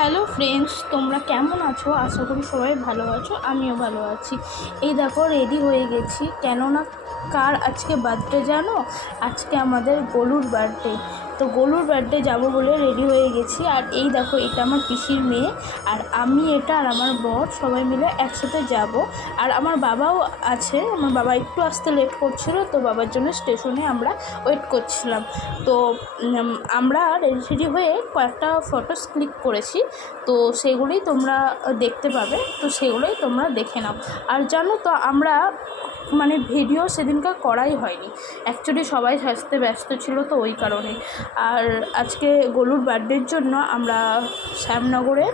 Hello friends, তোমরা কেমন আছো? আশা করি সবাই ভালো আছো, আমিও ভালো আছি। এই দেখো রেডি হয়ে গেছি, কেননা কার আজকে বার্থডে জানো? আজকে আমাদের গোলুর বার্থডে। তো গোলুর বার্থডে যাবো বলে রেডি হয়ে গেছি। আর এই দেখো এটা আমার পিসির মেয়ে, আর আমি এটা আর আমার বর সবাই মিলে একসাথে যাব। আর আমার বাবাও আছে, আমার বাবা একটু আসতে লেট করছিল, তো বাবার জন্য স্টেশনে আমরা ওয়েট করছিলাম। তো আমরা রেডি হয়ে কয়েকটা ফটোস ক্লিক করেছি, তো সেগুলোই তোমরা দেখতে পাবে, তো সেগুলোই তোমরা দেখে নাও। আর জানো তো আমরা ভিডিও সেদিনকার করাই হয়নি, অ্যাকচুয়ালি সবাই সাজতে ব্যস্ত ছিল, তো ওই কারণে। আর আজকে গোলুর বার্থডের জন্য আমরা শ্যামনগরের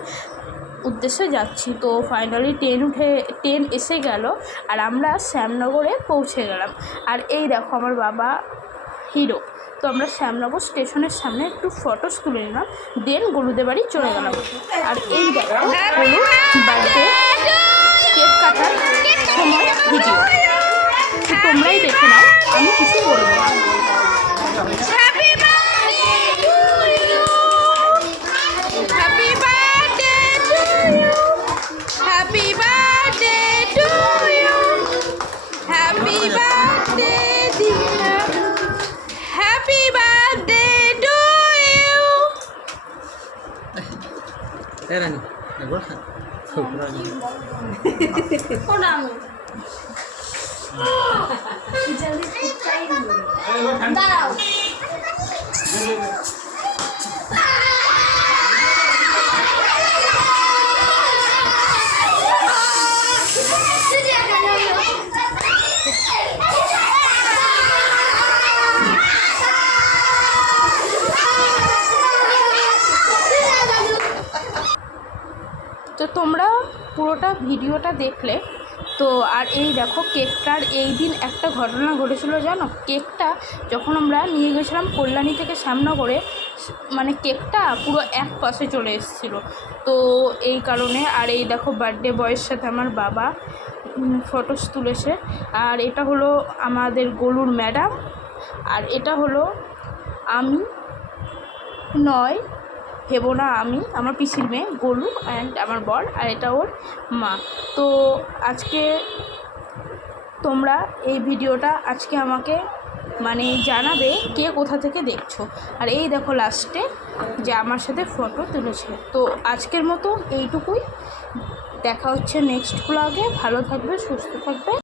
উদ্দেশ্যে যাচ্ছি। তো ফাইনালি ট্রেন এসে গেল, আর আমরা শ্যামনগরে পৌঁছে গেলাম। আর এই দেখো আমার বাবা হিরো। তো আমরা শ্যামনগর স্টেশনের সামনে একটু ফটোস তুলে নিলাম, দেন গলুদের বাড়ি চলে গেলাম। আর এই দেখো গলুর বার্থডে কেক কাটার সময় ভিডিও, তোমরাই দেখে নাও, আমি কিছু বলবো না। Eran, ¿me acuerdas? তো তোমরা পুরোটা ভিডিওটা দেখলে তো। আর এই দেখো কেকটার এই দিন একটা ঘটনা ঘটেছিল জানো? কেকটা যখন আমরা নিয়ে গেছিলাম কল্যাণী থেকে শ্যামনগরে, কেকটা পুরো এক পাশে চলে এসেছিলো, তো এই কারণে। আর এই দেখো বার্থডে বয়ের সাথে আমার বাবা ফটোস তুলেছে। আর এটা হলো আমাদের গোলুর ম্যাডাম, আর এটা হলো আমি নয়, ভেবো না, আমি আমার পিসির মেয়ে গোলু অ্যান্ড আমার বর, আর এটা ওর মা। তো আজকে তোমরা এই ভিডিওটা আজকে আমাকে জানাবে কে কোথা থেকে দেখছো। আর এই দেখো লাস্টে যে আমার সাথে ফটো তুলেছে। তো আজকের মতো এইটুকুই, দেখা হচ্ছে নেক্সট ব্লগে। ভালো থাকবে, সুস্থ থাকবে।